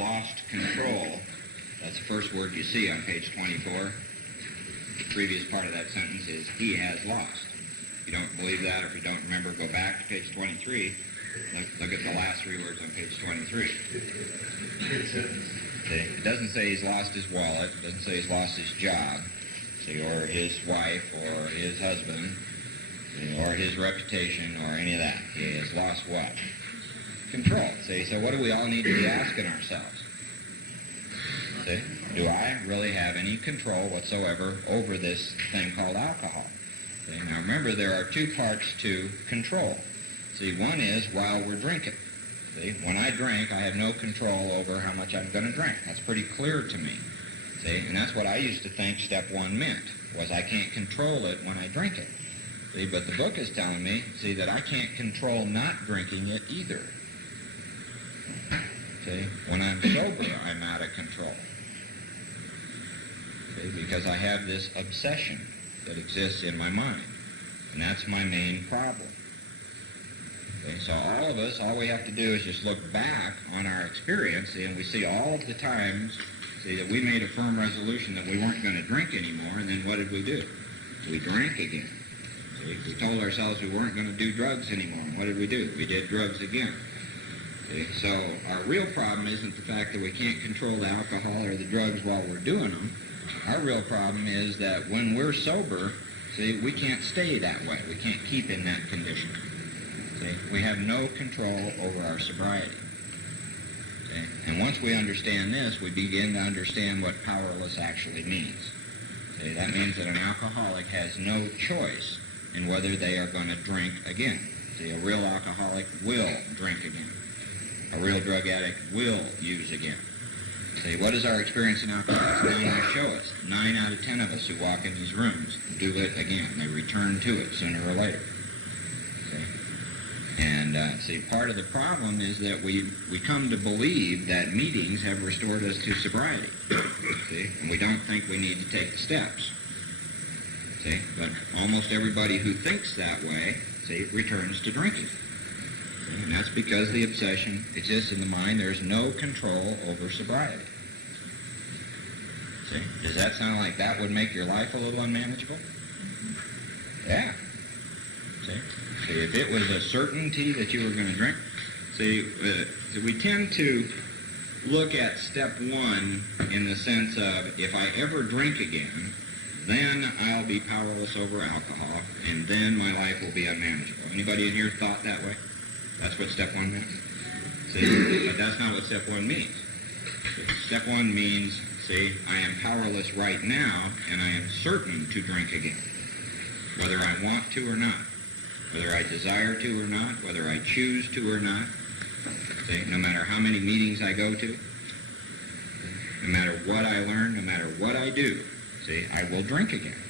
lost control. That's the first word you see on page 24. The previous part of that sentence is he has lost. If you don't believe that, or if you don't remember, go back to page 23. Look at the last three words on page 23. See, it doesn't say he's lost his wallet. It doesn't say he's lost his job, see, or his wife, or his husband, see, or his reputation, or any of that. He has lost what? Control. See, so what do we all need to be asking ourselves? See, do I really have any control whatsoever over this thing called alcohol? See, now remember, there are two parts to control. See, one is while we're drinking. See, when I drink, I have no control over how much I'm going to drink. That's pretty clear to me. See, and that's what I used to think step one meant, was I can't control it when I drink it. See, but the book is telling me, see, that I can't control not drinking it either. See, when I'm sober, I'm out of control. See, because I have this obsession that exists in my mind, and that's my main problem. Okay, so all of us, all we have to do is just look back on our experience, see, and we see all of the times, see, that we made a firm resolution that we weren't going to drink anymore, and then what did we do? We drank again. See, we told ourselves we weren't going to do drugs anymore, and what did? We did drugs again. See, so our real problem isn't the fact that we can't control the alcohol or the drugs while we're doing them. Our real problem is that when we're sober, see, we can't stay that way. We can't keep in that condition. See, we have no control over our sobriety. See, and once we understand this, we begin to understand what powerless actually means. See, that means that an alcoholic has no choice in whether they are going to drink again. See, a real alcoholic will drink again. A real drug addict will use again. See, what is our experience in alcoholics Anonymous show us? 9 out of 10 of us who walk in these rooms do it again. They return to it sooner or later. See? And see, part of the problem is that we come to believe that meetings have restored us to sobriety. See? And we don't think we need to take the steps. See? But almost everybody who thinks that way, see, returns to drinking. And that's because the obsession exists in the mind. There's no control over sobriety. See? Does that sound like that would make your life a little unmanageable? Yeah. See? See, if it was a certainty that you were going to drink, see, we tend to look at step one in the sense of, if I ever drink again, then I'll be powerless over alcohol, and then my life will be unmanageable. Anybody in here thought that way? That's what step one meant. See, but that's not what step one means. Step one means, see, I am powerless right now, and I am certain to drink again, whether I want to or not, whether I desire to or not, whether I choose to or not. See, no matter how many meetings I go to, no matter what I learn, no matter what I do, see, I will drink again.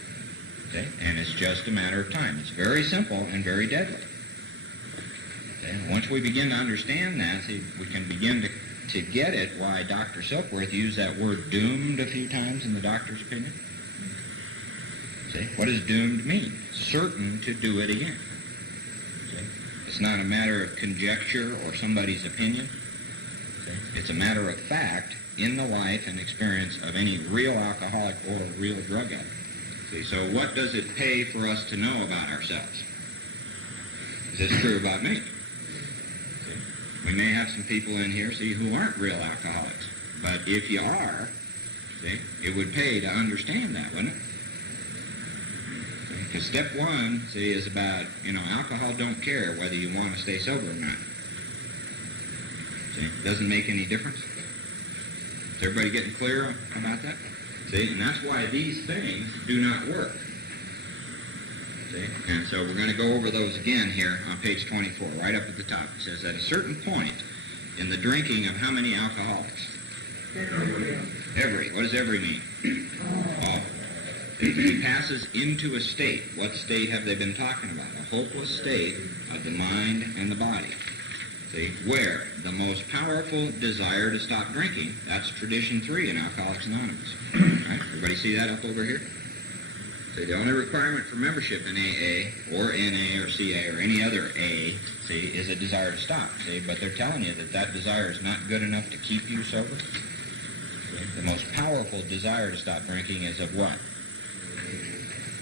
See, and it's just a matter of time. It's very simple and very deadly. And once we begin to understand that, see, we can begin to get it why Dr. Silkworth used that word doomed a few times in the doctor's opinion. See, what does doomed mean? Certain to do it again. See? It's not a matter of conjecture or somebody's opinion. See? It's a matter of fact in the life and experience of any real alcoholic or real drug addict. See, so what does it pay for us to know about ourselves? Is this true about me? We may have some people in here, see, who aren't real alcoholics. But if you are, see, it would pay to understand that, wouldn't it? Because step one, see, is about, alcohol don't care whether you want to stay sober or not. See, it doesn't make any difference. Is everybody getting clear about that? See, and that's why these things do not work. See? And so we're going to go over those again here on page 24, right up at the top. It says, at a certain point in the drinking of how many alcoholics? Every. What does every mean? All. He passes into a state. What state have they been talking about? A hopeless state of the mind and the body. See, where the most powerful desire to stop drinking, that's tradition 3 in Alcoholics Anonymous. Right? Everybody see that up over here? See, the only requirement for membership in AA or NA or CA or any other A, see, is a desire to stop. See, but they're telling you that that desire is not good enough to keep you sober. See, the most powerful desire to stop drinking is of what?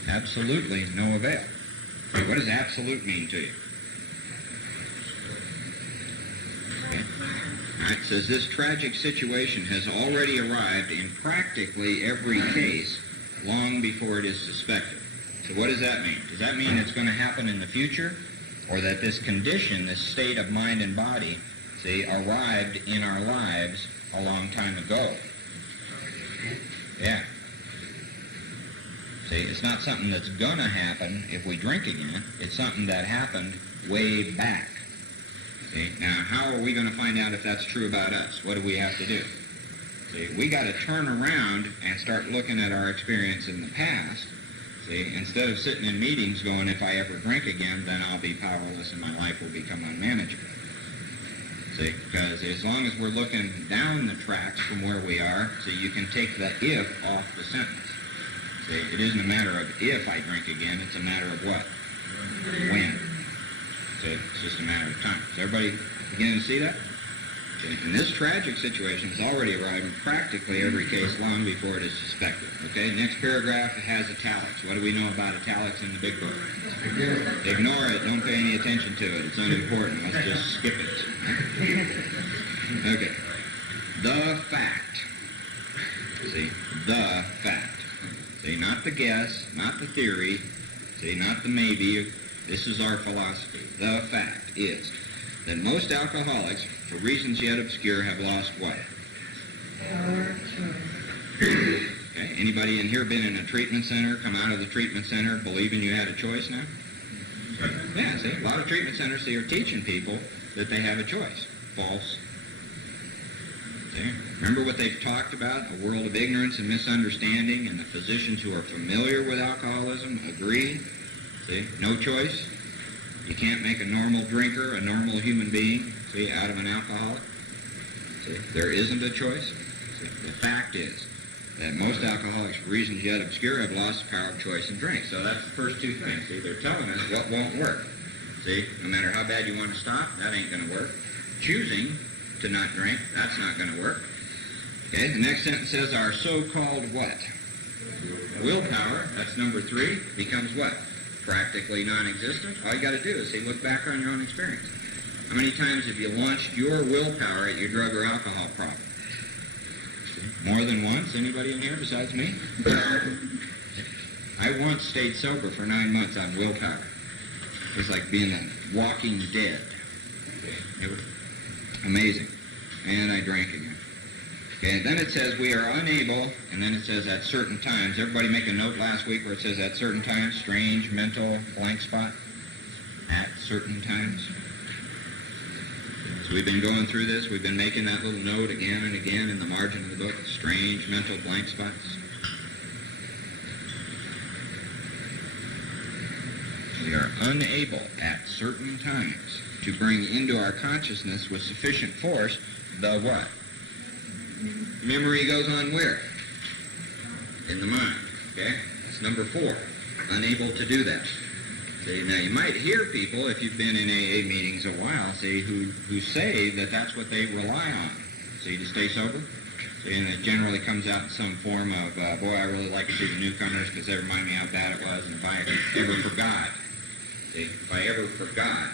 Absolutely no avail. See, what does absolute mean to you? Okay. All right, it says this tragic situation has already arrived in practically every case long before it is suspected. So what does that mean? Does that mean it's going to happen in the future? Or that this condition, this state of mind and body, see, arrived in our lives a long time ago? Yeah. See, it's not something that's going to happen if we drink again. It's something that happened way back. See, now how are we going to find out if that's true about us? What do we have to do? See, we got to turn around and start looking at our experience in the past. See, instead of sitting in meetings going, if I ever drink again, then I'll be powerless and my life will become unmanageable. See, because as long as we're looking down the tracks from where we are, see, you can take the if off the sentence. See, it isn't a matter of if I drink again, it's a matter of what? When. See, it's just a matter of time. Is everybody beginning to see that? And this tragic situation has already arrived in practically every case long before it is suspected. Okay, next paragraph has italics. What do we know about italics in the big book? Ignore it. Don't pay any attention to it. It's unimportant. Let's just skip it. Okay. The fact. See, the fact. See, not the guess, not the theory. See, not the maybe. This is our philosophy. The fact is that most alcoholics, for reasons yet obscure, have lost what? Okay. Anybody in here been in a treatment center, come out of the treatment center believing you had a choice now? Yeah, see, a lot of treatment centers, they are teaching people that they have a choice. False. See? Remember what they've talked about, a world of ignorance and misunderstanding, and the physicians who are familiar with alcoholism agree. See, no choice. You can't make a normal drinker, a normal human being, see, out of an alcoholic. See, there isn't a choice. See, the fact is that most alcoholics, for reasons yet obscure, have lost the power of choice in drink. So that's the first two things. See, they're telling us what won't work. See, no matter how bad you want to stop, that ain't going to work. Choosing to not drink, that's not going to work. Okay, the next sentence says our so-called what? Willpower, that's number 3, becomes what? Practically non-existent. All you got to do is say, look back on your own experience. How many times have you launched your willpower at your drug or alcohol problem? More than once? Anybody in here besides me? I once stayed sober for 9 months on willpower. It was like being a walking dead. It was amazing. And I drank again. Okay, and then it says we are unable, and then it says at certain times. Everybody make a note last week where it says at certain times, strange, mental, blank spot. At certain times. So we've been going through this. We've been making that little note again and again in the margin of the book. Strange, mental, blank spots. We are unable at certain times to bring into our consciousness with sufficient force the what? Memory goes on where? In the mind. Okay? That's number 4. Unable to do that. See, now you might hear people, if you've been in AA meetings a while, see, who say that that's what they rely on. See, to stay sober. See, and it generally comes out in some form of, boy, I really like to see the newcomers because they remind me how bad it was, and if I ever forgot, see, if I ever forgot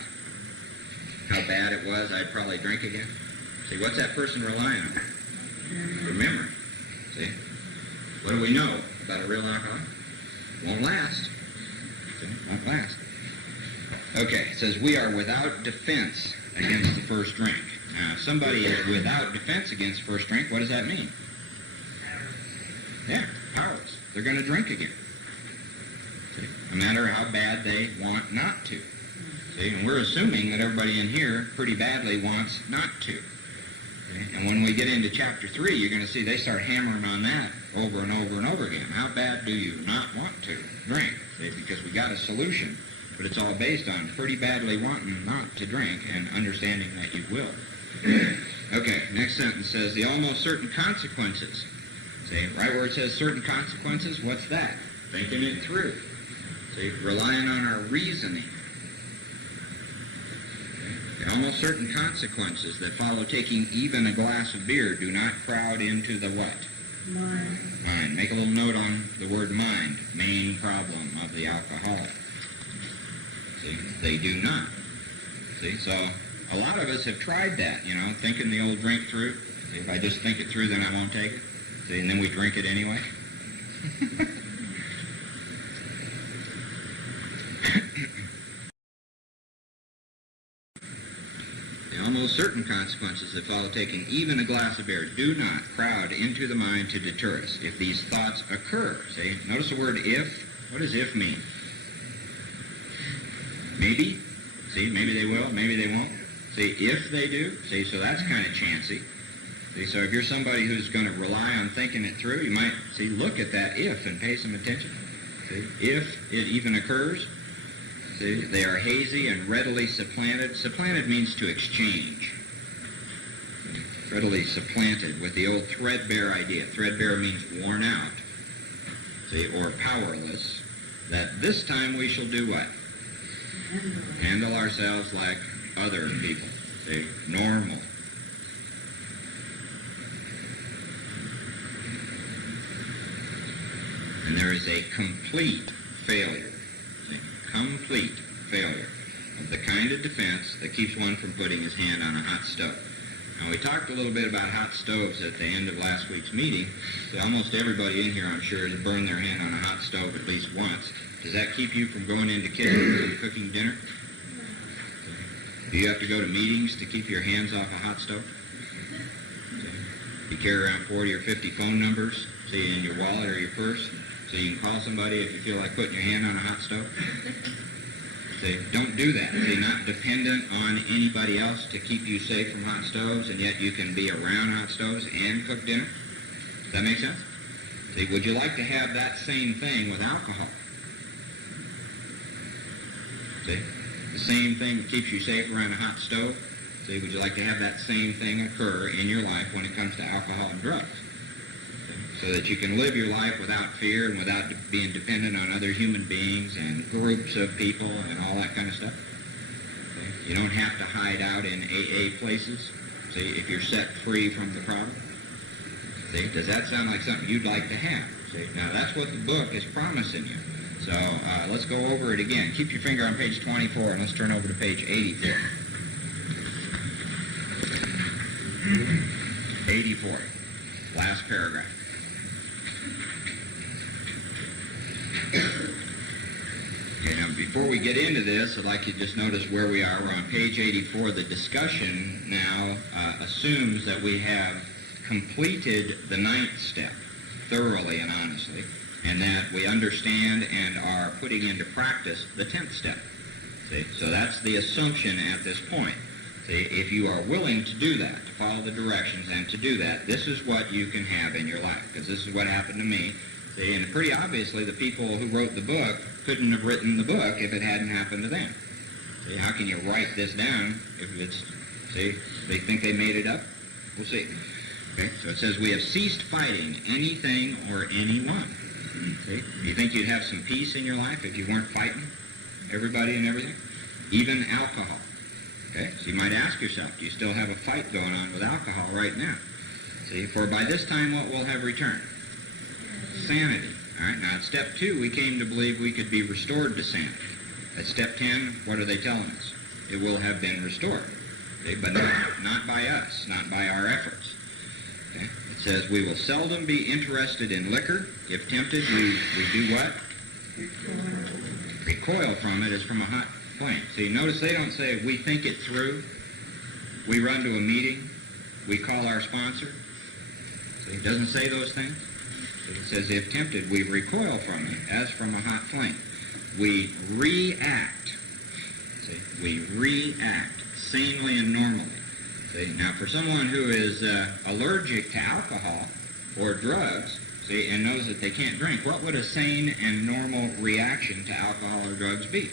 how bad it was, I'd probably drink again. See, what's that person relying on? Remember. See? What do we know about a real alcoholic? Won't last. See? Won't last. Okay, it says we are without defense against the first drink. Now, if somebody is without defense against the first drink, what does that mean? Yeah, powerless. They're going to drink again. See? No matter how bad they want not to. See? And we're assuming that everybody in here pretty badly wants not to. And when we get into chapter 3, you're going to see they start hammering on that over and over and over again. How bad do you not want to drink? See, because we got a solution, but it's all based on pretty badly wanting not to drink and understanding that you will. Okay, next sentence says the almost certain consequences. See, right where it says certain consequences, what's that? thinking it through. See, relying on our reasoning. Okay. Almost certain consequences that follow taking even a glass of beer do not crowd into the what? Mind. Make a little note on the word mind, main problem of the alcoholic. See, they do not. See, so a lot of us have tried that, you know, thinking the old drink through. See, if I just think it through, then I won't take it. See, and then we drink it anyway. Almost certain consequences that follow taking even a glass of beer do not crowd into the mind to deter us if these thoughts occur. See, notice the word if. What does if mean? Maybe. See, maybe they will, maybe they won't. See, if they do. See, so that's kind of chancy. See, so if you're somebody who's going to rely on thinking it through, you might, see, look at that if and pay some attention. See, if it even occurs. See, they are hazy and readily supplanted. Supplanted means to exchange. Readily supplanted with the old threadbare idea. Threadbare means worn out. See, or powerless. That this time we shall do what? Handle ourselves like other people. See, normal. And there is a complete failure. Complete failure of the kind of defense that keeps one from putting his hand on a hot stove. Now, we talked a little bit about hot stoves at the end of last week's meeting. So almost everybody in here, I'm sure, has burned their hand on a hot stove at least once. Does that keep you from going into kitchens and cooking dinner? Do you have to go to meetings to keep your hands off a hot stove? You carry around 40 or 50 phone numbers, say, in your wallet or your purse, so you can call somebody if you feel like putting your hand on a hot stove? Say, don't do that. Say, not dependent on anybody else to keep you safe from hot stoves, and yet you can be around hot stoves and cook dinner. Does that make sense? See, would you like to have that same thing with alcohol? See, the same thing that keeps you safe around a hot stove. See, would you like to have that same thing occur in your life when it comes to alcohol and drugs? So that you can live your life without fear and without being dependent on other human beings and groups of people and all that kind of stuff. Okay? You don't have to hide out in AA places, see, if you're set free from the problem. See, does that sound like something you'd like to have? See, now that's what the book is promising you. So let's go over it again. Keep your finger on page 24 and let's turn over to page 84. 84, last paragraph. Okay, now before we get into this, I'd like you to just notice where we are. We're on page 84. The discussion now assumes that we have completed the 9th step thoroughly and honestly, and that we understand and are putting into practice the 10th step. See? So that's the assumption at this point. See, if you are willing to do that, to follow the directions and to do that, this is what you can have in your life, because this is what happened to me. See, and pretty obviously the people who wrote the book couldn't have written the book if it hadn't happened to them. See, how can you write this down if it's, see, they think they made it up? We'll see. Okay, so it says, we have ceased fighting anything or anyone. See, do you think you'd have some peace in your life if you weren't fighting everybody and everything? Even alcohol. Okay, so you might ask yourself, do you still have a fight going on with alcohol right now? See, for by this time what will have returned? Sanity. All right, now at step 2, we came to believe we could be restored to sanity. At step 10, what are they telling us? It will have been restored. Okay, but not by us, not by our efforts. Okay? It says, we will seldom be interested in liquor. If tempted, we do what? Recoil from it as from a hot flame. See, notice they don't say, we think it through. We run to a meeting. We call our sponsor. See, it doesn't say those things. It says, if tempted, we recoil from it as from a hot flame. We react. See, we react sanely and normally. See, now for someone who is allergic to alcohol or drugs, see, and knows that they can't drink, what would a sane and normal reaction to alcohol or drugs be?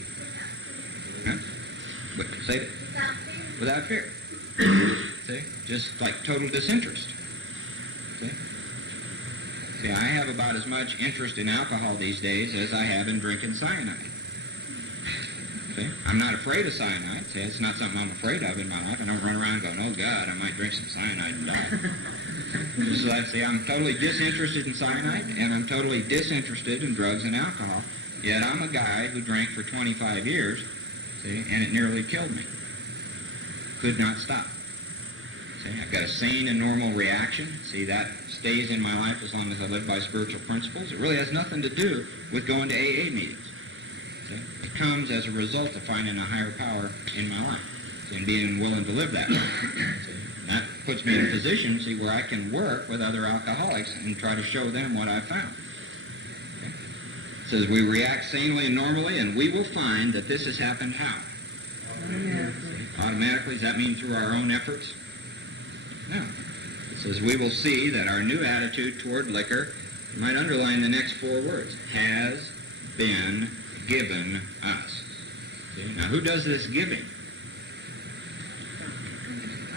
Huh? But, say it. Without fear. See, just like total disinterest. See? See, I have about as much interest in alcohol these days as I have in drinking cyanide. See, I'm not afraid of cyanide. See, it's not something I'm afraid of in my life. I don't run around going, oh, God, I might drink some cyanide and die. Just like, see, I'm totally disinterested in cyanide, and I'm totally disinterested in drugs and alcohol. Yet I'm a guy who drank for 25 years, see, and it nearly killed me. Could not stop. See, I've got a sane and normal reaction. See, that stays in my life as long as I live by spiritual principles. It really has nothing to do with going to AA meetings. See, it comes as a result of finding a higher power in my life, see, and being willing to live that way. See, that puts me in a position, see, where I can work with other alcoholics and try to show them what I've found. Okay? It says we react sanely and normally, and we will find that this has happened how? Automatically. Does that mean through our own efforts? No. It says we will see that our new attitude toward liquor, you might underline the next 4 words, has been given us. See? Now, who does this giving?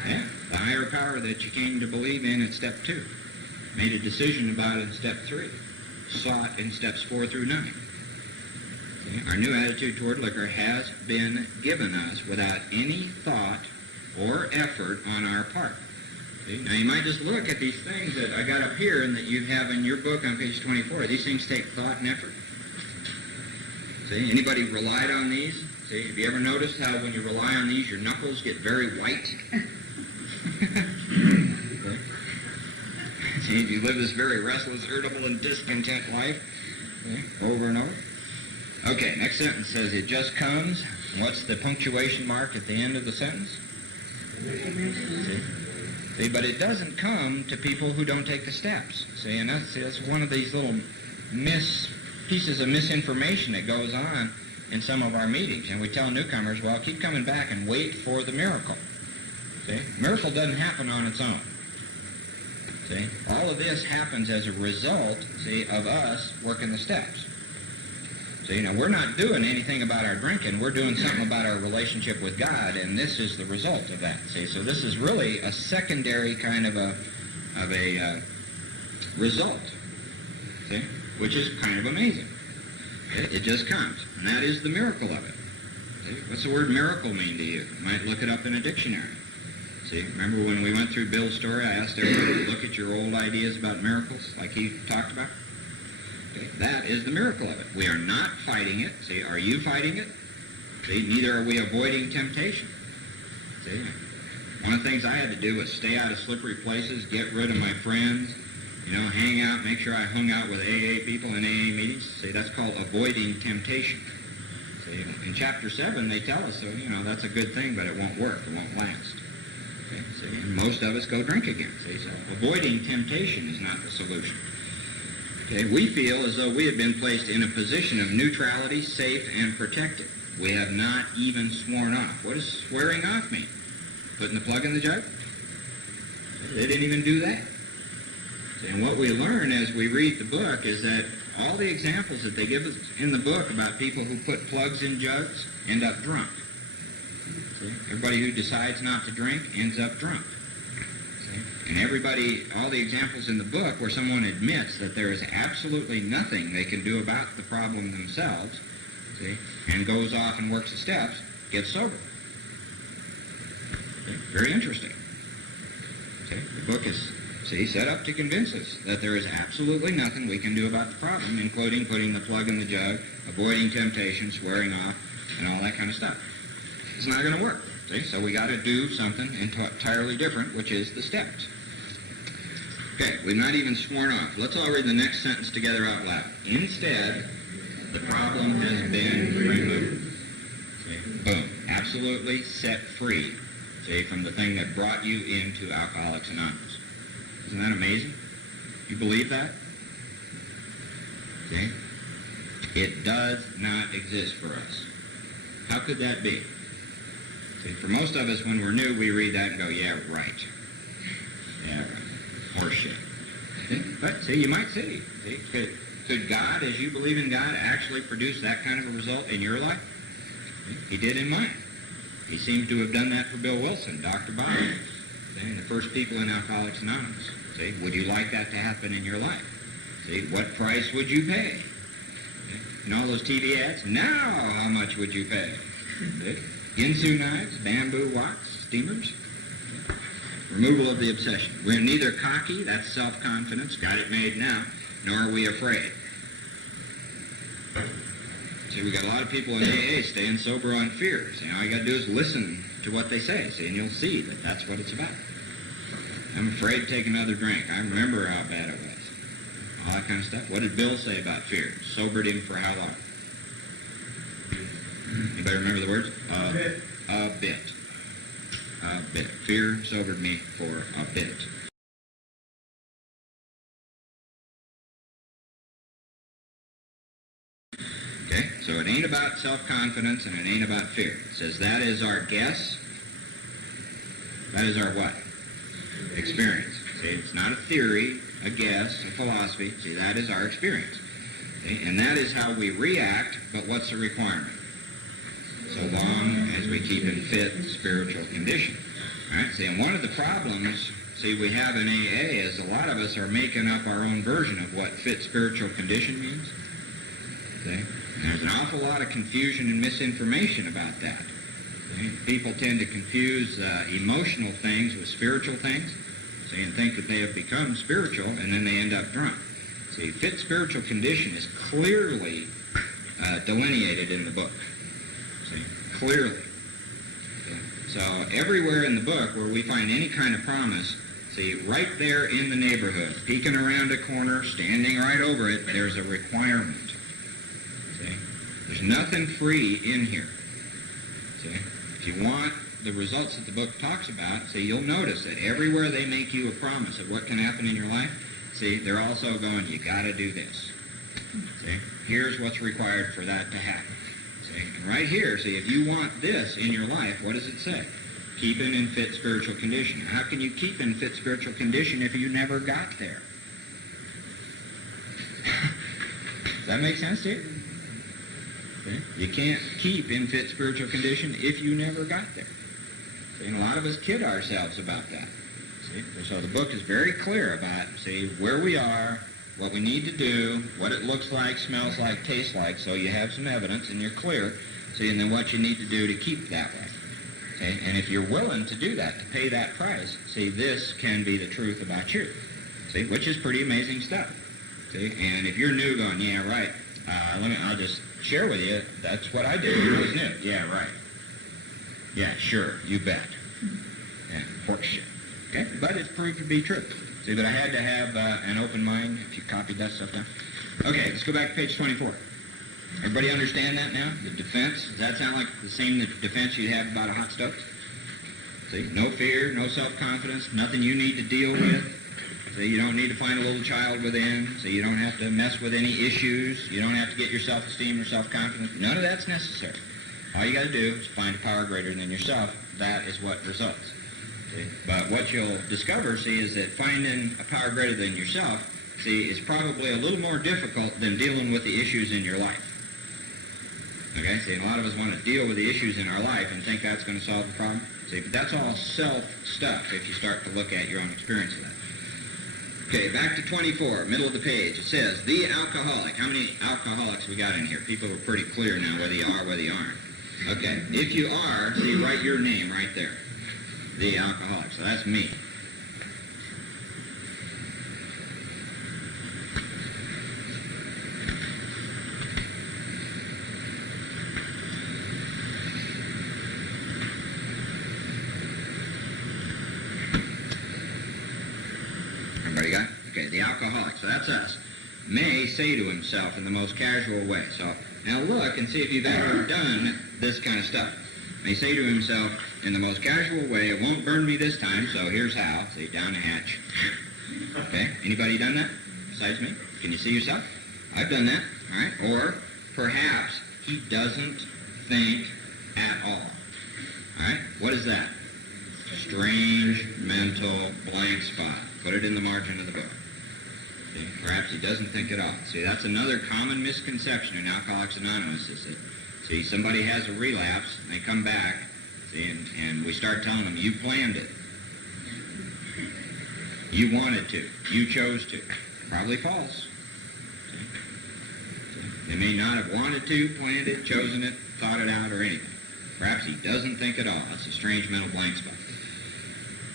Yeah, the higher power that you came to believe in step 2. Made a decision about it in step 3. Sought in steps 4 through 9. See? Our new attitude toward liquor has been given us without any thought or effort on our part. See? Now, you might just look at these things that I got up here and that you have in your book on page 24. These things take thought and effort. See? Anybody relied on these? See? Have you ever noticed how when you rely on these, your knuckles get very white? Okay. See, you live this very restless, irritable, and discontent life, okay, over and over. Okay, next sentence says, it just comes. What's the punctuation mark at the end of the sentence? See, but it doesn't come to people who don't take the steps. See, and that's one of these little pieces of misinformation that goes on in some of our meetings. And we tell newcomers, well, keep coming back and wait for the miracle. See, miracle doesn't happen on its own. See, all of this happens as a result, see, of us working the steps. See, now we're not doing anything about our drinking. We're doing something about our relationship with God, and this is the result of that. See, so this is really a secondary kind of a result. See, which is kind of amazing. It just comes, and that is the miracle of it. See, what's the word miracle mean to you? You might look it up in a dictionary. See, remember when we went through Bill's story, I asked everybody to look at your old ideas about miracles, like he talked about? Okay, that is the miracle of it. We are not fighting it. See, are you fighting it? See, neither are we avoiding temptation. See, one of the things I had to do was stay out of slippery places, get rid of my friends, hang out, make sure I hung out with AA people in AA meetings. See, that's called avoiding temptation. See, in chapter 7, they tell us, so, that's a good thing, but it won't work. It won't last. Okay, see, and most of us go drink again. See, so avoiding temptation is not the solution. Okay, we feel as though we have been placed in a position of neutrality, safe, and protected. We have not even sworn off. What does swearing off mean? Putting the plug in the jug? They didn't even do that. And what we learn as we read the book is that all the examples that they give us in the book about people who put plugs in jugs end up drunk. See? Everybody who decides not to drink ends up drunk. See? And all the examples in the book where someone admits that there is absolutely nothing they can do about the problem themselves, see, and goes off and works the steps, gets sober. See? Very interesting. See? The book is set up to convince us that there is absolutely nothing we can do about the problem, including putting the plug in the jug, avoiding temptation, swearing off, and all that kind of stuff. It's not going to work. See? So we got to do something entirely different, which is the steps. Okay, we've not even sworn off. Let's all read the next sentence together out loud. Instead, the problem has been removed. See? Boom. Absolutely set free, see, from the thing that brought you into Alcoholics Anonymous. Isn't that amazing? You believe that? See? It does not exist for us. How could that be? See, for most of us, when we're new, we read that and go, yeah, right. Yeah, right. Horseshit. See? But, see, you might see. Could God, as you believe in God, actually produce that kind of a result in your life? See? He did in mine. He seems to have done that for Bill Wilson, Dr. Bob, and the first people in Alcoholics Anonymous. See? Would you like that to happen in your life? See, what price would you pay? And all those TV ads, now how much would you pay? See? Ginsu knives, bamboo woks, steamers. Removal of the obsession. We're neither cocky, that's self-confidence, got it made now, nor are we afraid. See, we got a lot of people in AA staying sober on fear. See, all you got to do is listen to what they say, see, and you'll see that that's what it's about. I'm afraid to take another drink. I remember how bad it was. All that kind of stuff. What did Bill say about fear? Sobered him for how long? Anybody remember the words? A bit. A bit. Fear sobered me for a bit. Okay, so it ain't about self-confidence and it ain't about fear. It says that is our guess. That is our what? Experience. See, it's not a theory, a guess, a philosophy. See, that is our experience. Okay? And that is how we react, but what's the requirement? So long as we keep in fit spiritual condition. All right? See, and one of the problems, see, we have in AA is a lot of us are making up our own version of what fit spiritual condition means. See? And there's an awful lot of confusion and misinformation about that. See? People tend to confuse emotional things with spiritual things. See, and think that they have become spiritual, and then they end up drunk. See, fit spiritual condition is clearly delineated in the book. See, clearly. Okay. So everywhere in the book where we find any kind of promise, see, right there in the neighborhood, peeking around a corner, standing right over it, there's a requirement. See, there's nothing free in here. See, if you want the results that the book talks about, see, you'll notice that everywhere they make you a promise of what can happen in your life, see, they're also going, you got to do this. See, here's what's required for that to happen. See, and right here, see, if you want this in your life, what does it say? Keeping in fit spiritual condition. How can you keep in fit spiritual condition if you never got there? Does that make sense to you? See? You can't keep in fit spiritual condition if you never got there. See, and a lot of us kid ourselves about that. See? So the book is very clear about, see, where we are, what we need to do, what it looks like, smells like, tastes like, so you have some evidence and you're clear. See, and then what you need to do to keep that way. Okay? And if you're willing to do that, to pay that price, see, this can be the truth about you. See, which is pretty amazing stuff. See, and if you're new going, yeah, right, I'll just share with you, that's what I did when I was new. Yeah, right. Yeah, sure, you bet. And horseshit. Okay? But it's proved to be true. See, but I had to have an open mind if you copied that stuff down. Okay, let's go back to page 24. Everybody understand that now? The defense? Does that sound like the same defense you have about a hot stove? See, no fear, no self-confidence, nothing you need to deal with. See, you don't need to find a little child within. So you don't have to mess with any issues. You don't have to get your self-esteem or self-confidence. None of that's necessary. All you got to do is find a power greater than yourself. That is what results. See? But what you'll discover, see, is that finding a power greater than yourself, see, is probably a little more difficult than dealing with the issues in your life. Okay? See, and a lot of us want to deal with the issues in our life and think that's going to solve the problem. See, but that's all self stuff if you start to look at your own experience of that. Okay, back to 24, middle of the page. It says, the alcoholic. How many alcoholics we got in here? People are pretty clear now whether you are, whether you aren't. Okay, if you are, see, write your name right there. The alcoholic. So that's me. Everybody got it? Okay, the alcoholic. So that's us. May say to himself in the most casual way. So now look and see if you've ever done this kind of stuff. May say to himself in the most casual way, it won't burn me this time, so here's how. Say, down the hatch. Okay? Anybody done that besides me? Can you see yourself? I've done that. All right? Or perhaps he doesn't think at all. All right? What is that? Strange mental blank spot. Put it in the margin of the book. See? Perhaps he doesn't think at all. See, that's another common misconception in Alcoholics Anonymous is that, see, somebody has a relapse, and they come back, see, and we start telling them, you planned it. You wanted to. You chose to. Probably false. He may not have wanted to, planned it, chosen it, thought it out, or anything. Perhaps he doesn't think at all. That's a strange mental blank spot.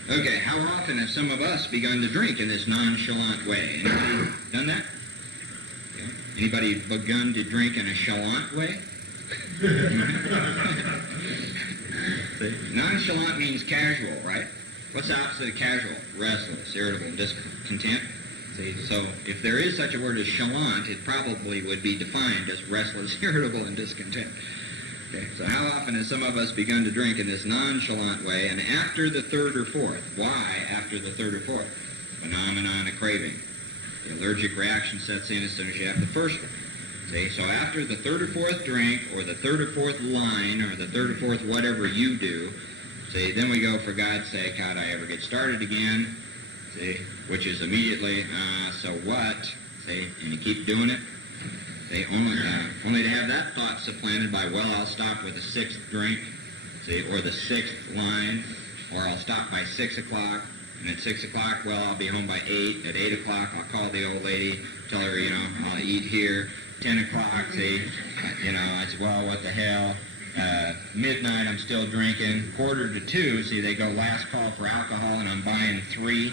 Okay, how often have some of us begun to drink in this nonchalant way? Anybody done that? Okay. Anybody begun to drink in a chalant way? Nonchalant means casual, right? What's the opposite of casual? Restless, irritable, and discontent. See, so if there is such a word as chalant, it probably would be defined as restless, irritable, and discontent. Okay, so how often has some of us begun to drink in this nonchalant way, and after the third or fourth? Why after the third or fourth? Phenomenon of craving. The allergic reaction sets in as soon as you have the first one. See, so after the third or fourth drink, or the third or fourth line, or the third or fourth whatever you do, see, then we go, for God's sake, how'd I ever get started again? See, which is immediately, so what? See, and you keep doing it. See, only to have that thought supplanted by, well, I'll stop with the sixth drink, see, or the sixth line, or I'll stop by 6 o'clock, and at 6 o'clock, well, I'll be home by 8. At 8 o'clock, I'll call the old lady, tell her, I'll eat here. 10 o'clock, see, I said, well, what the hell? Midnight, I'm still drinking. 1:45, see, they go last call for alcohol, and I'm buying 3.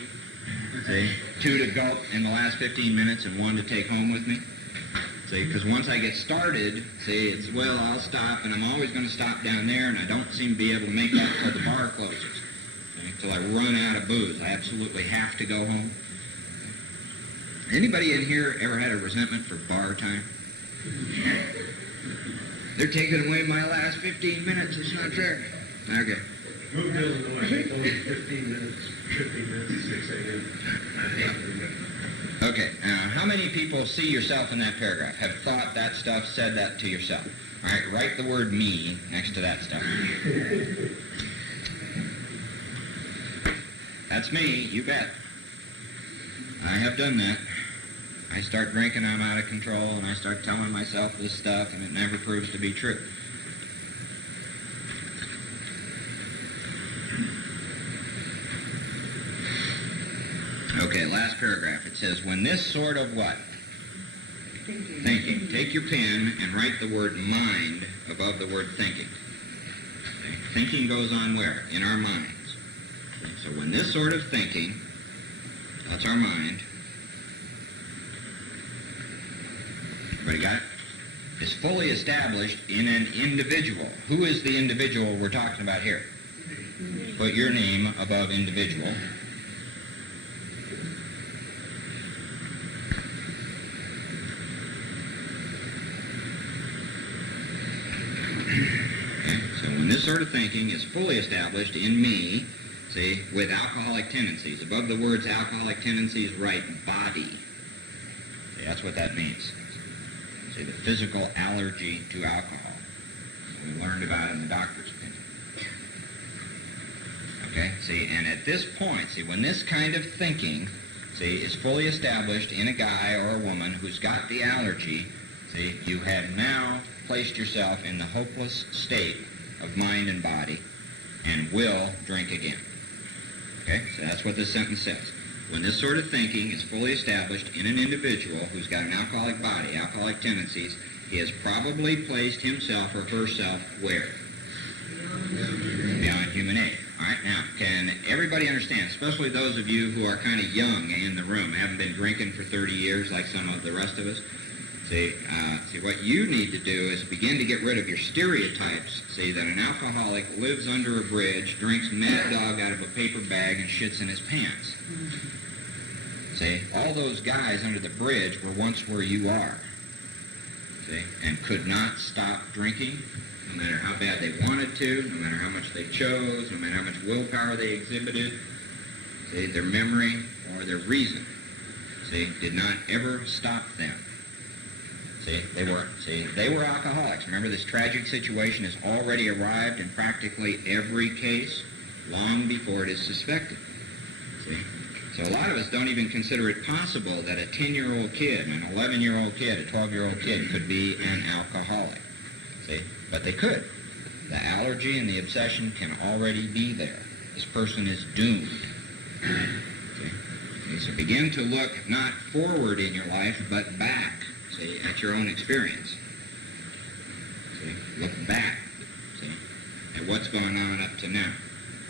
See, 2 to go in the last 15 minutes and 1 to take home with me. See, because once I get started, see, it's, well, I'll stop, and I'm always going to stop down there, and I don't seem to be able to make that until the bar closes. Until I run out of booze. I absolutely have to go home. Anybody in here ever had a resentment for bar time? They're taking away my last 15 minutes. It's not fair. Okay. Move to Illinois. It's only 15 minutes at 6 a.m. Okay. How many people see yourself in that paragraph? Have thought that stuff, said that to yourself? All right. Write the word me next to that stuff. That's me. You bet. I have done that. I start drinking, I'm out of control, and I start telling myself this stuff, and it never proves to be true. Okay, last paragraph. It says, when this sort of what? Thinking. Take your pen and write the word mind above the word thinking. Okay. Thinking goes on where? In our minds. Okay. So when this sort of thinking, that's our mind, everybody got it? Is fully established in an individual. Who is the individual we're talking about here? Put your name above individual. Okay, so when this sort of thinking is fully established in me, see, with alcoholic tendencies. Above the words alcoholic tendencies, write body. See, that's what that means. See, the physical allergy to alcohol. We learned about it in the doctor's opinion. Okay, see, and at this point, see, when this kind of thinking, see, is fully established in a guy or a woman who's got the allergy, see, you have now placed yourself in the hopeless state of mind and body and will drink again. Okay, so that's what this sentence says. When this sort of thinking is fully established in an individual who's got an alcoholic body, alcoholic tendencies, he has probably placed himself or herself where? Beyond human aid. All right, now, can everybody understand, especially those of you who are kind of young in the room, haven't been drinking for 30 years like some of the rest of us? See, what you need to do is begin to get rid of your stereotypes. See, that an alcoholic lives under a bridge, drinks Mad Dog out of a paper bag, and shits in his pants. See, all those guys under the bridge were once where you are. See, and could not stop drinking, no matter how bad they wanted to, no matter how much they chose, no matter how much willpower they exhibited. See, their memory or their reason, see, did not ever stop them. See, they were alcoholics. Remember, this tragic situation has already arrived in practically every case long before it is suspected. See? So a lot of us don't even consider it possible that a 10-year-old kid, an 11-year-old kid, a 12-year-old kid could be an alcoholic. See? But they could. The allergy and the obsession can already be there. This person is doomed. See? So begin to look not forward in your life, but back. see, at your own experience. See, look back, see, at what's going on up to now.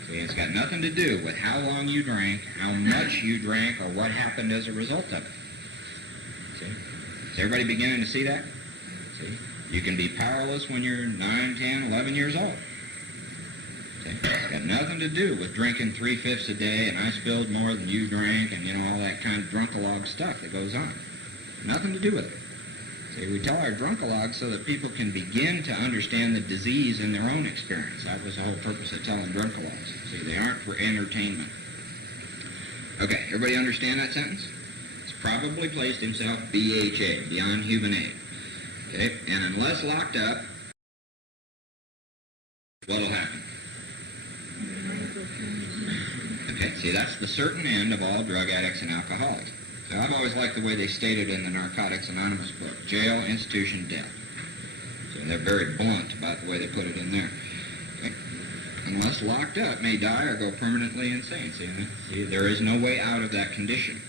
See, it's got nothing to do with how long you drank, how much you drank, or what happened as a result of it. See? Is everybody beginning to see that? See? You can be powerless when you're 9, 10, 11 years old. See? It's got nothing to do with drinking 3/5 a day, and I spilled more than you drank, and, all that kind of drunkalog stuff that goes on. Nothing to do with it. See, we tell our drunkalogs so that people can begin to understand the disease in their own experience. That was the whole purpose of telling drunkalogs. See, they aren't for entertainment. Okay, everybody understand that sentence? He's probably placed himself BHA, beyond human aid. Okay, and unless locked up, what'll happen? Okay, see, that's the certain end of all drug addicts and alcoholics. Now, I've always liked the way they stated in the Narcotics Anonymous book, jail, institution, death. So they're very blunt about the way they put it in there. Okay? Unless locked up, may die or go permanently insane. See, there is no way out of that condition.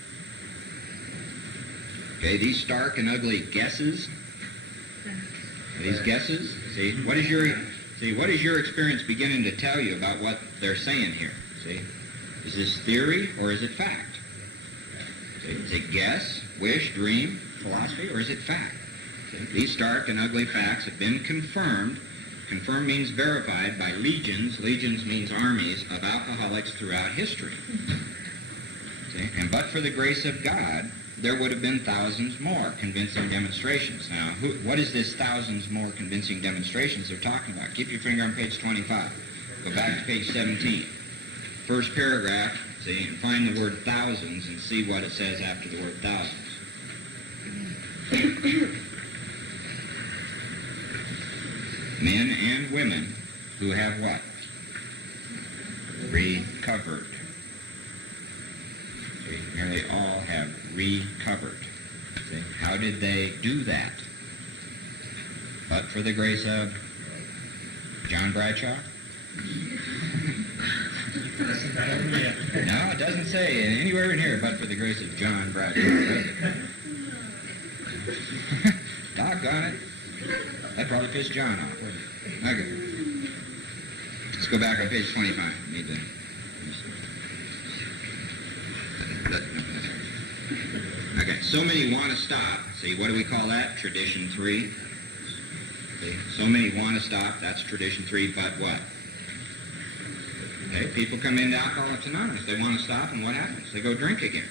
Okay, these stark and ugly guesses, these guesses, what is your experience beginning to tell you about what they're saying here? See, is this theory or is it fact? Is it guess, wish, dream, philosophy, or is it fact? See, these stark and ugly facts have been confirmed. Confirmed means verified by legions. Legions means armies of alcoholics throughout history. See, and but for the grace of God, there would have been thousands more convincing demonstrations. Now, what is this thousands more convincing demonstrations they're talking about? Keep your finger on page 25. Go back to page 17. First paragraph. See, and find the word thousands and see what it says after the word thousands. Men and women who have what? Recovered. See, nearly all have recovered. See, how did they do that? But for the grace of John Bradshaw? No, it doesn't say anywhere in here, but for the grace of John Bradshaw. Doggone it. That probably pissed John off, wouldn't it? Okay. Let's go back on page 25. Need to... Okay, so many want to stop. See, what do we call that? Tradition 3. See, so many want to stop. That's tradition 3, but what? Okay, people come into Alcoholics Anonymous. They want to stop, and what happens? They go drink again.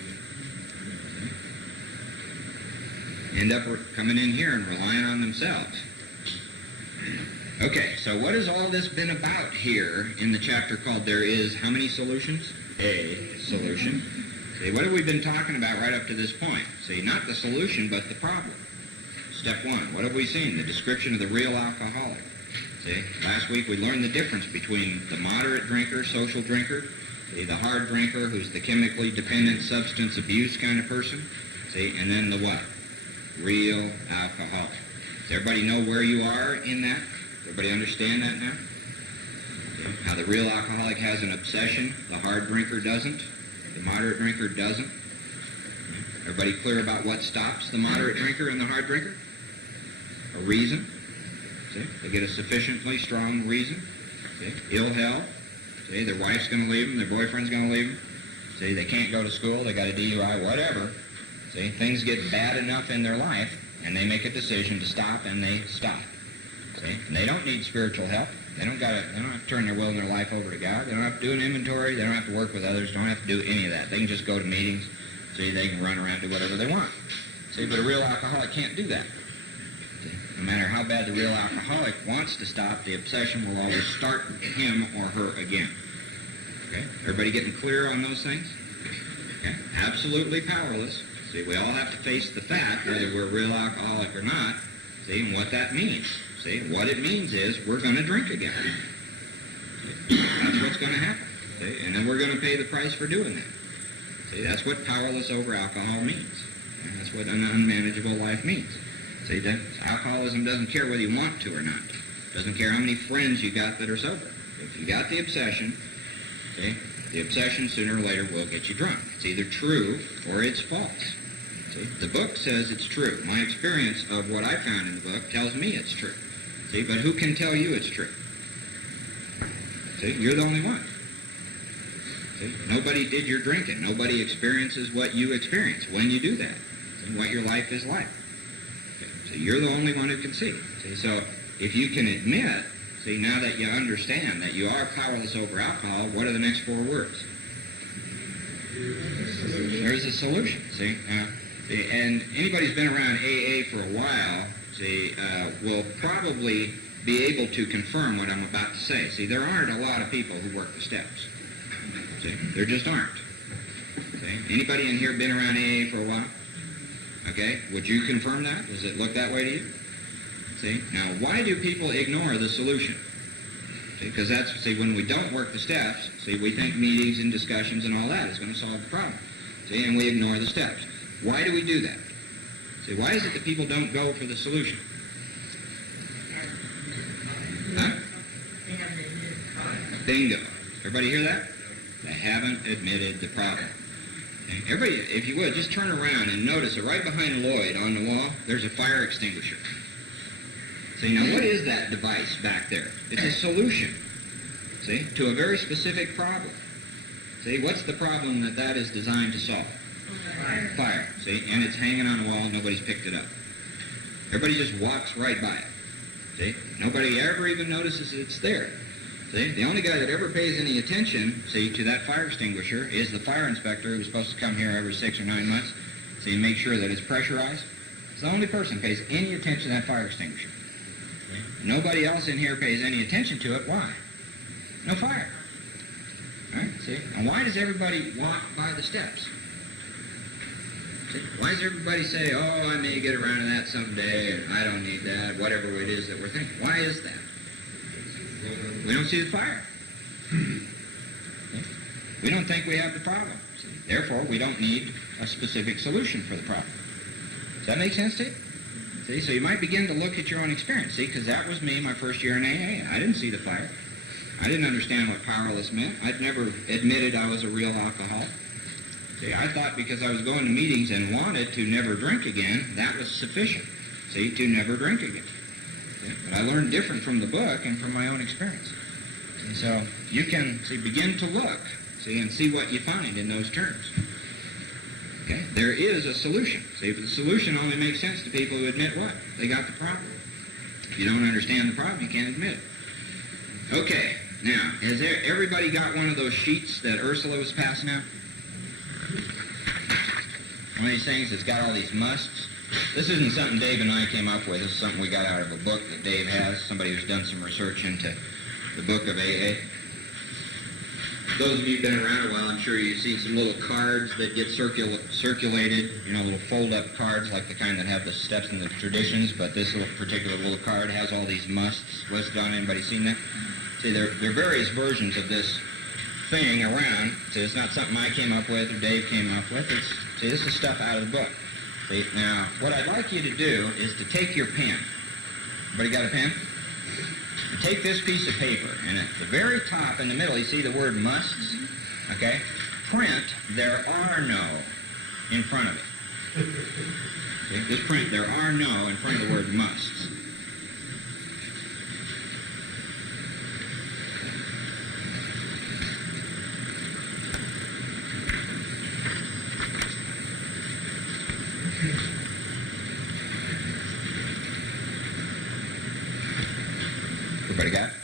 End up coming in here and relying on themselves. Okay, so what has all this been about here in the chapter called There Is How Many Solutions? A solution. See, what have we been talking about right up to this point? See, not the solution, but the problem. Step 1, what have we seen? The description of the real alcoholic. See, last week we learned the difference between the moderate drinker, social drinker, see, the hard drinker who's the chemically dependent substance abuse kind of person, see, and then the what? Real alcoholic. Does everybody know where you are in that? Everybody understand that now? See, how the real alcoholic has an obsession, the hard drinker doesn't, the moderate drinker doesn't. Everybody clear about what stops the moderate drinker and the hard drinker? A reason. See, they get a sufficiently strong reason. See, ill health. See, their wife's going to leave them, their boyfriend's going to leave them. See, they can't go to school, they got a DUI, whatever. See, things get bad enough in their life, and they make a decision to stop, and they stop. See, and they don't need spiritual help. They don't have to turn their will and their life over to God. They don't have to do an inventory. They don't have to work with others. Don't have to do any of that. They can just go to meetings. See, they can run around and do whatever they want. See, but a real alcoholic can't do that. No matter how bad the real alcoholic wants to stop, the obsession will always start him or her again. Okay? Everybody getting clear on those things? Okay? Absolutely powerless. See, we all have to face the fact, whether we're a real alcoholic or not, see, and what that means. See, what it means is we're going to drink again. See? That's what's going to happen. See? And then we're going to pay the price for doing that. See, that's what powerless over alcohol means. And that's what an unmanageable life means. See, alcoholism doesn't care whether you want to or not. It doesn't care how many friends you got that are sober. If you got the obsession, see, the obsession sooner or later will get you drunk. It's either true or it's false. See, the book says it's true. My experience of what I found in the book tells me it's true. See, but who can tell you it's true? See, you're the only one. See, nobody did your drinking. Nobody experiences what you experience when you do that. See, what your life is like. So you're the only one who can see. See, so if you can admit, see, now that you understand that you are powerless over alcohol, what are the next 4 words? There's a solution. See, and anybody who's been around AA for a while, see, will probably be able to confirm what I'm about to say. See, there aren't a lot of people who work the steps. See, there just aren't. See, anybody in here been around AA for a while? Okay, would you confirm that? Does it look that way to you? See, now why do people ignore the solution? See, because that's, see, when we don't work the steps, see, we think meetings and discussions and all that is going to solve the problem. See, and we ignore the steps. Why do we do that? See, why is it that people don't go for the solution? Huh? They haven't admitted the problem. Bingo. Everybody hear that? They haven't admitted the problem. Okay? Everybody, if you would, just turn around and notice that right behind Lloyd on the wall, there's a fire extinguisher. See, now what is that device back there? It's a solution, see, to a very specific problem. See, what's the problem that is designed to solve? Fire. See, and it's hanging on the wall, nobody's picked it up. Everybody just walks right by it. See, nobody ever even notices it's there. See, the only guy that ever pays any attention, see, to that fire extinguisher is the fire inspector who's supposed to come here every 6 or 9 months, see, and make sure that it's pressurized. It's the only person who pays any attention to that fire extinguisher. See? Nobody else in here pays any attention to it. Why? No fire. All right, see? And why does everybody walk by the steps? See? Why does everybody say, oh, I may get around to that someday, and I don't need that, whatever it is that we're thinking? Why is that? We don't see the fire. We don't think we have the problem. See? Therefore, we don't need a specific solution for the problem. Does that make sense to you? See, so you might begin to look at your own experience. See, because that was me my first year in AA. I didn't see the fire. I didn't understand what powerless meant. I'd never admitted I was a real alcoholic. See, I thought because I was going to meetings and wanted to never drink again, that was sufficient, see, to never drink again. See? But I learned different from the book and from my own experience. And so you can, see, begin to look, see, and see what you find in those terms. Okay? There is a solution. See, but the solution only makes sense to people who admit what? They got the problem. If you don't understand the problem, you can't admit it. Okay, now, has everybody got one of those sheets that Ursula was passing out? One of these things that's got all these musts. This isn't something Dave and I came up with. This is something we got out of a book that Dave has, somebody who's done some research into the book of AA. Those of you who've been around a while, I'm sure you've seen some little cards that get circulated, you know, little fold-up cards like the kind that have the steps and the traditions, but this particular little card has all these musts listed on it. Anybody seen that? See, there are various versions of this thing around. See, it's not something I came up with or Dave came up with. See, this is stuff out of the book. See, now, what I'd like you to do is to take your pen. Everybody got a pen? Take this piece of paper, and at the very top in the middle, you see the word musts? Okay? Print, there are no in front of it. Okay? Just print, there are no in front of the word musts. Everybody got it?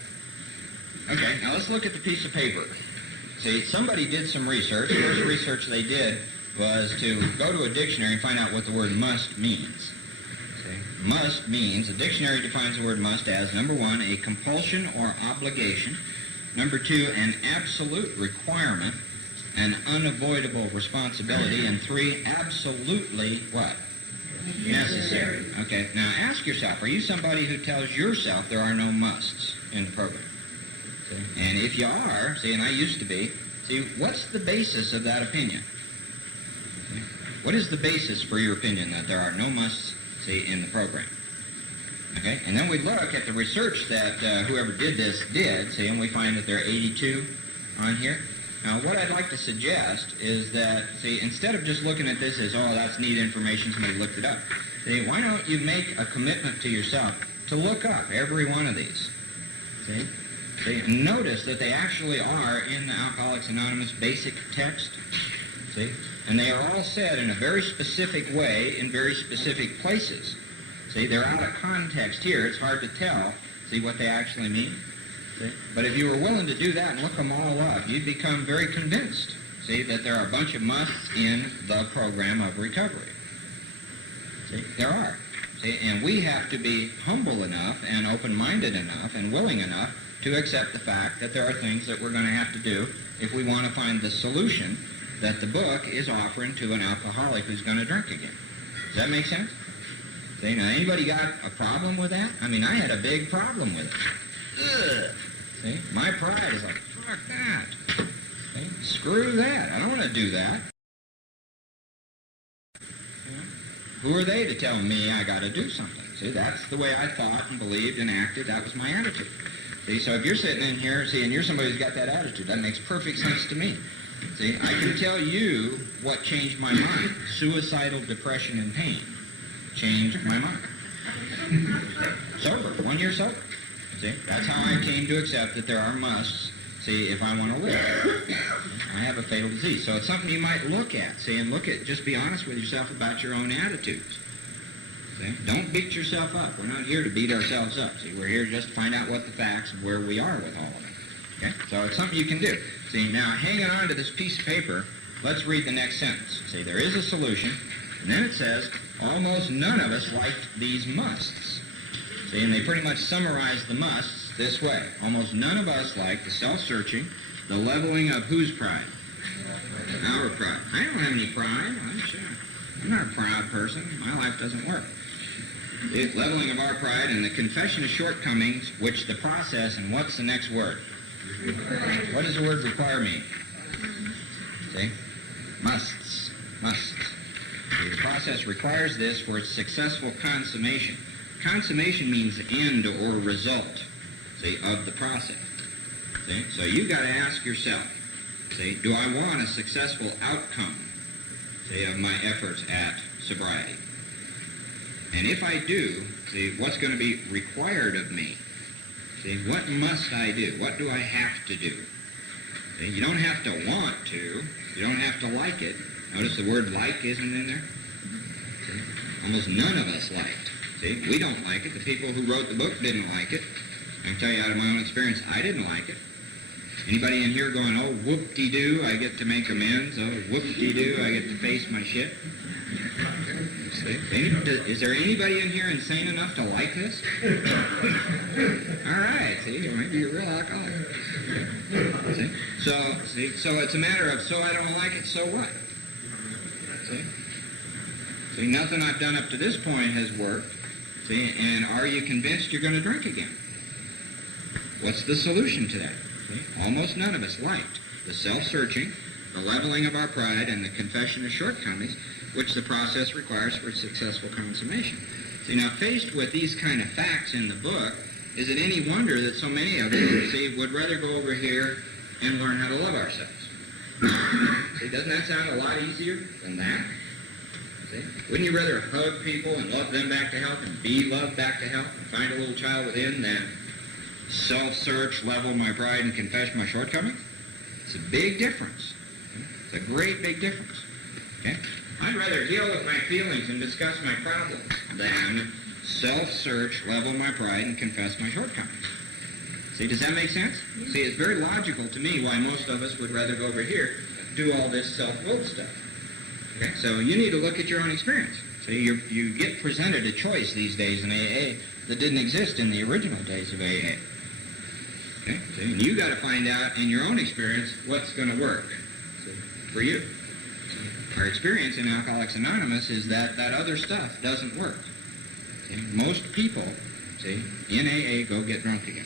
Okay, now let's look at the piece of paper. See, somebody did some research. The first research they did was to go to a dictionary and find out what the word must means. See, must means, the dictionary defines the word must as, number 1, a compulsion or obligation. Number 2, an absolute requirement, an unavoidable responsibility. And 3, absolutely what? Necessary. Okay, now ask yourself, are you somebody who tells yourself there are no musts in the program? See? And if you are, see, and I used to be, see, what's the basis of that opinion? See? What is the basis for your opinion that there are no musts, see, in the program? Okay, and then we look at the research that whoever did this did, see, and we find that there are 82 on here. Now, what I'd like to suggest is that, see, instead of just looking at this as, oh, that's neat information, somebody looked it up, see, why don't you make a commitment to yourself to look up every one of these? See? See, notice that they actually are in the Alcoholics Anonymous basic text. See? And they are all said in a very specific way in very specific places. See, they're out of context here. It's hard to tell, see, what they actually mean. See? But if you were willing to do that and look them all up, you'd become very convinced, see, that there are a bunch of musts in the program of recovery. See, there are. See, and we have to be humble enough and open-minded enough and willing enough to accept the fact that there are things that we're going to have to do if we want to find the solution that the book is offering to an alcoholic who's going to drink again. Does that make sense? See, now, anybody got a problem with that? I mean, I had a big problem with it. Ugh. See, my pride is like, fuck that. See, screw that. I don't want to do that. Who are they to tell me I got to do something? See, that's the way I thought and believed and acted. That was my attitude. See, so if you're sitting in here, see, and you're somebody who's got that attitude, that makes perfect sense to me. See, I can tell you what changed my mind. Suicidal depression and pain changed my mind. Sober, 1 year sober. See, that's how I came to accept that there are musts, see, if I want to live. I have a fatal disease. So it's something you might look at, see, and just be honest with yourself about your own attitudes. See? Don't beat yourself up. We're not here to beat ourselves up. See, we're here just to find out what the facts and where we are with all of it. Okay? So it's something you can do. See, now hanging on to this piece of paper, let's read the next sentence. See, there is a solution, and then it says, almost none of us liked these musts. See, and they pretty much summarize the musts this way. Almost none of us like the self-searching, the leveling of whose pride? Our pride. I don't have any pride. I'm not a proud person. My life doesn't work. The leveling of our pride and the confession of shortcomings, which the process, and what's the next word? What does the word require mean? See? Musts. Musts. See, the process requires this for its successful consummation. Consummation means end or result, see, of the process. See? So you've got to ask yourself, see, do I want a successful outcome, see, of my efforts at sobriety? And if I do, see, what's going to be required of me? See, what must I do? What do I have to do? See, you don't have to want to. You don't have to like it. Notice the word like isn't in there? See? Almost none of us liked. See, we don't like it. The people who wrote the book didn't like it. I can tell you out of my own experience, I didn't like it. Anybody in here going, oh, whoop-de-doo, I get to make amends. Oh, whoop-de-doo, I get to face my shit. See? Is there anybody in here insane enough to like this? All right, see, maybe you're a real alcoholic. See? So it's a matter of, so I don't like it, so what? See, nothing I've done up to this point has worked. See, and are you convinced you're going to drink again? What's the solution to that? See? Almost none of us liked the self-searching, the leveling of our pride, and the confession of shortcomings, which the process requires for successful consummation. See, now, faced with these kind of facts in the book, is it any wonder that so many of us, see, would rather go over here and learn how to love ourselves? See, doesn't that sound a lot easier than that? See? Wouldn't you rather hug people and love them back to health and be loved back to health and find a little child within than self-search, level my pride, and confess my shortcomings? It's a big difference. It's a great big difference. Okay? I'd rather deal with my feelings and discuss my problems than self-search, level my pride, and confess my shortcomings. See, does that make sense? See, it's very logical to me why most of us would rather go over here do all this self-will stuff. Okay? So you need to look at your own experience. See, you get presented a choice these days in AA that didn't exist in the original days of AA. Okay? See, and you got to find out in your own experience what's going to work for you. Our experience in Alcoholics Anonymous is that that other stuff doesn't work. See? Most people, see, in AA go get drunk again.